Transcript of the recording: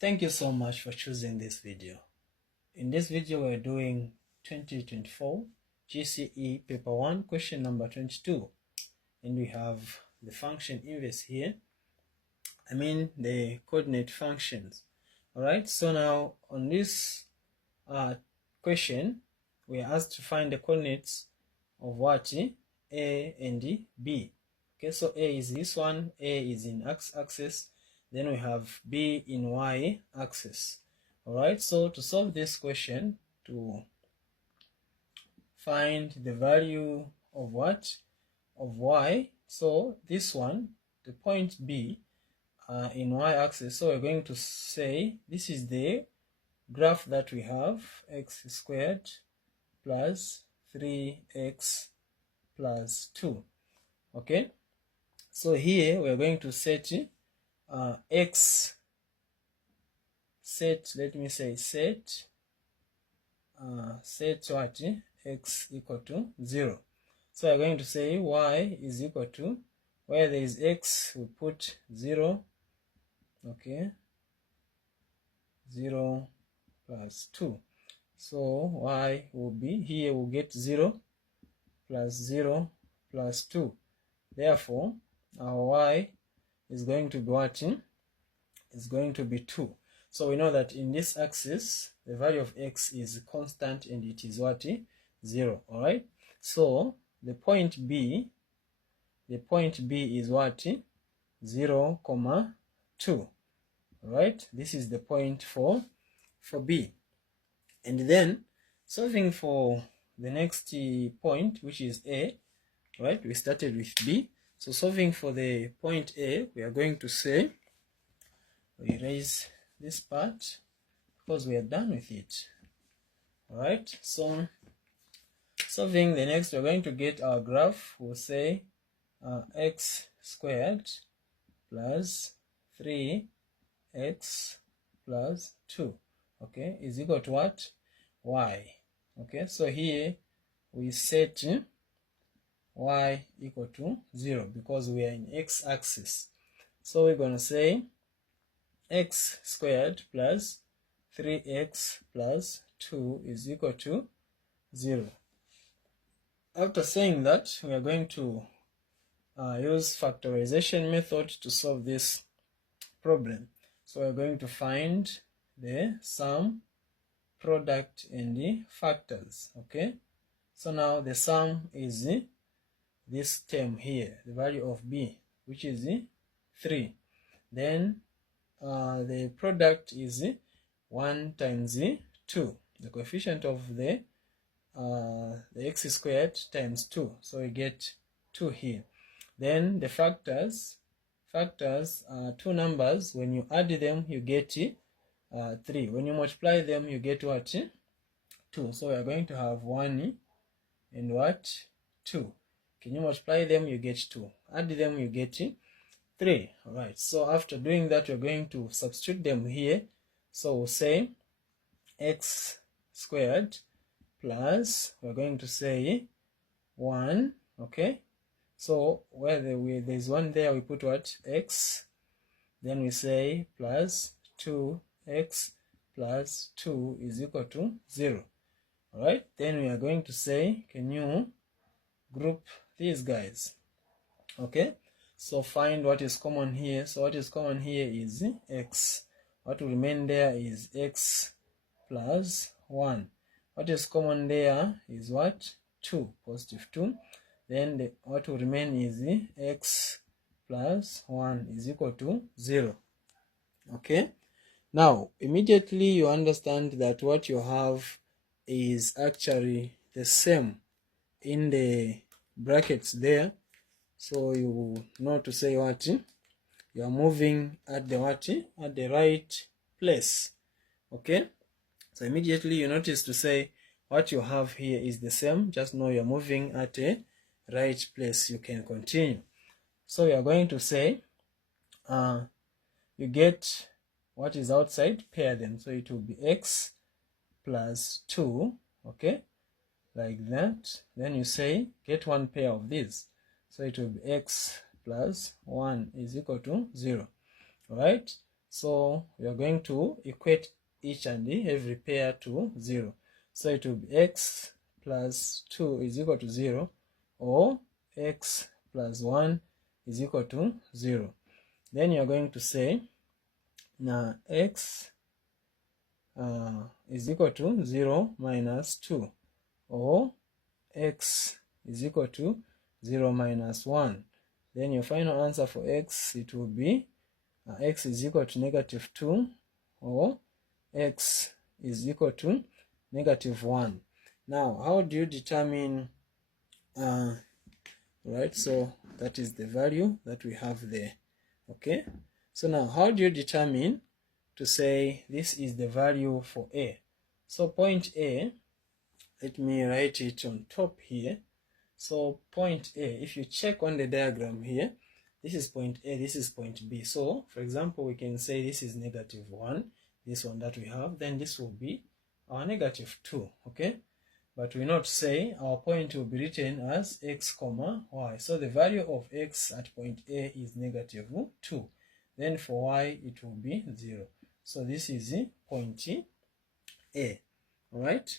Thank you so much for choosing this video. In this video we're doing 2024 GCE paper 1 question number 22, and we have the function inverse here. The coordinate functions. Alright, so now on this question we are asked to find the coordinates of what? A and B. Okay, so A is this one, A is in x-axis, then we have B in y-axis. Alright, so to solve this question, to find the value of what? Of y. So this one, the point B in y-axis, so we're going to say this is the graph that we have, x squared plus 3x plus 2. Okay, so here we're going to set x, set what? X equal to 0. So we're going to say y is equal to, where there is x we put 0. Okay, 0 plus 2. So y will be, here we'll get 0 plus 0 plus 2. Therefore our y is going to be what? Is going to be 2. So we know that in this axis the value of x is constant and it is what? 0. Alright, so the point B is what? 0, 2. Alright, this is the point for B. And then solving for the next point, which is A, right? We started with B. So solving for the point A, we are going to say, we erase this part because we are done with it. Alright, so solving the next, we're going to get our graph. We'll say x squared plus 3x plus 2, okay, is equal to what? Y. Okay, so here we set y equal to 0 because we are in x-axis. So we're going to say x squared plus 3x plus 2 is equal to 0. After saying that, we are going to use factorization method to solve this problem. So we're going to find the sum, product, and the factors. Okay, so now the sum is this term here, the value of b, which is 3. Then the product is 1 times 2, the coefficient of the x squared times 2, so we get 2 here. Then the factors are two numbers. When you add them you get 3. When you multiply them you get what? 2. So we are going to have 1 and what? 2. Can you multiply them? You get 2. Add them, you get 3. Alright, so after doing that we're going to substitute them here. So we'll say x squared plus, we're going to say 1. Okay, so where there's 1 there, we put what? X. Then we say plus 2x plus 2 is equal to 0. Alright, then we are going to say, can you group these guys? Okay, so find what is common here. So what is common here is x. What will remain there is x plus 1. What is common there is what? 2, positive 2. Then what will remain is x plus 1 is equal to 0. Okay, now immediately you understand that what you have is actually the same in the brackets there. So you know to say what? You are moving at the what? At the right place. Okay, so immediately you notice to say what you have here is the same, just know you're moving at a right place. You can continue. So we are going to say you get what is outside, pair them, so it will be x plus 2, okay, like that. Then you say get one pair of these, so it will be x plus 1 is equal to 0. Alright, So we are going to equate each and every pair to 0. So it will be x plus 2 is equal to 0, or x plus 1 is equal to 0. Then you are going to say, now x is equal to 0 minus 2, or x is equal to 0 minus 1. Then your final answer for x, it will be x is equal to negative 2, or x is equal to negative 1. Now, how do you determine, right, so that is the value that we have there. Okay, so now how do you determine to say this is the value for A? So point A, let me write it on top here. So point A, if you check on the diagram here, this is point A, this is point B. So for example, we can say this is negative 1, this one that we have, then this will be our negative 2, okay? But we not say our point will be written as x comma y. So the value of x at point A is negative 2. Then for y, it will be 0. So this is point A, all right?